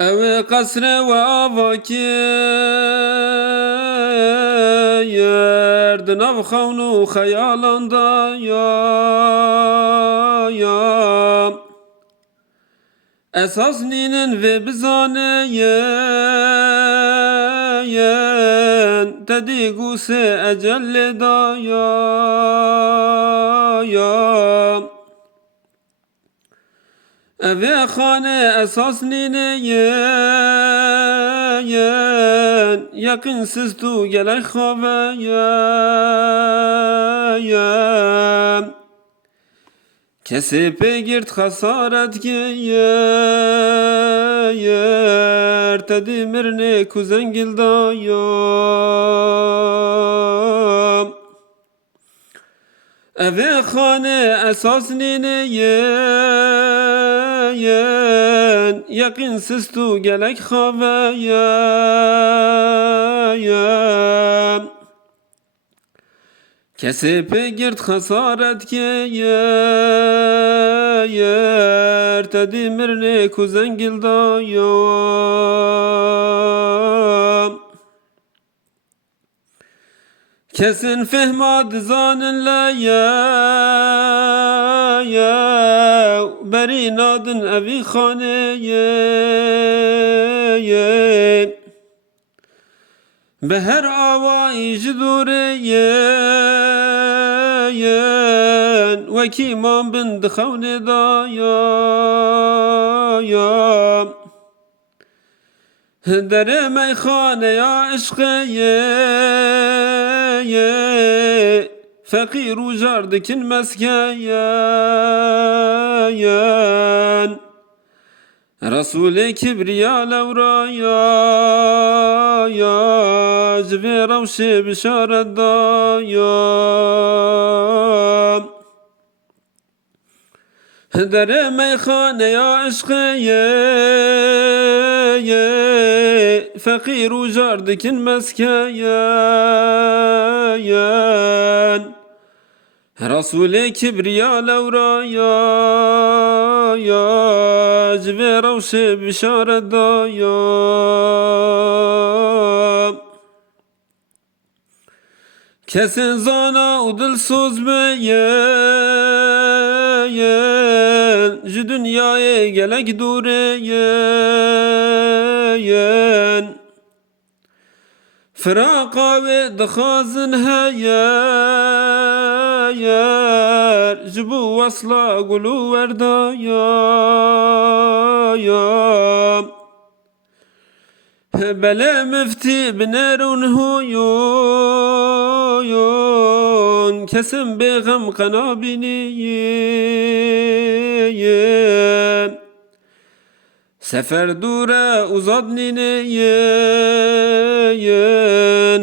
Ev kasre ve avaki yerdin av xavnu xeyalanda ya esas ninin ve bizane yen tedigu se ecelle da ya Eve khane esas nine yen yakınsız tu gelek khave yen Kesip girt hasaret ki yer tedimirne kuzengil da Eve khane esas nine yen yakınsız tu gelek khave yen Kesip girt hasaret ki yer tedimirne kuzengil da Kesin fehmad zanınla beri nadın evi khane Be her avayıcı dureyen ve kiman bin dıkhavne da Dere meykhane ya aşkı Fakir ucar dikin meskeyen Resul-i Kibriya levra Cve ravşi bişaret da Dere meykhane ya aşkı Fakir ucar dikin meskeyen Resul-i Kibriya levra Cve ravşi bişaret da Kesin zana udul söz beyen Jü dünyaya gelek dureyen Firaka ve dıkhazın heyer Jibu vasla gulu verda Bele müfti binerun huyun Kesin beğem kanabiniyen Sefer dure uzad nineyen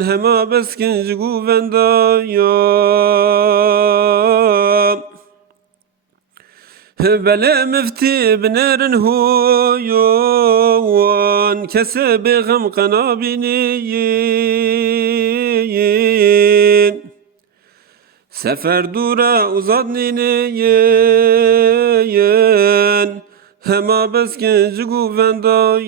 Hema beskinci guvenda Bele müfti binerin huyun Kese beğem kanabiniyen Sefer dure uzad nineyen Hema beskinci guvenda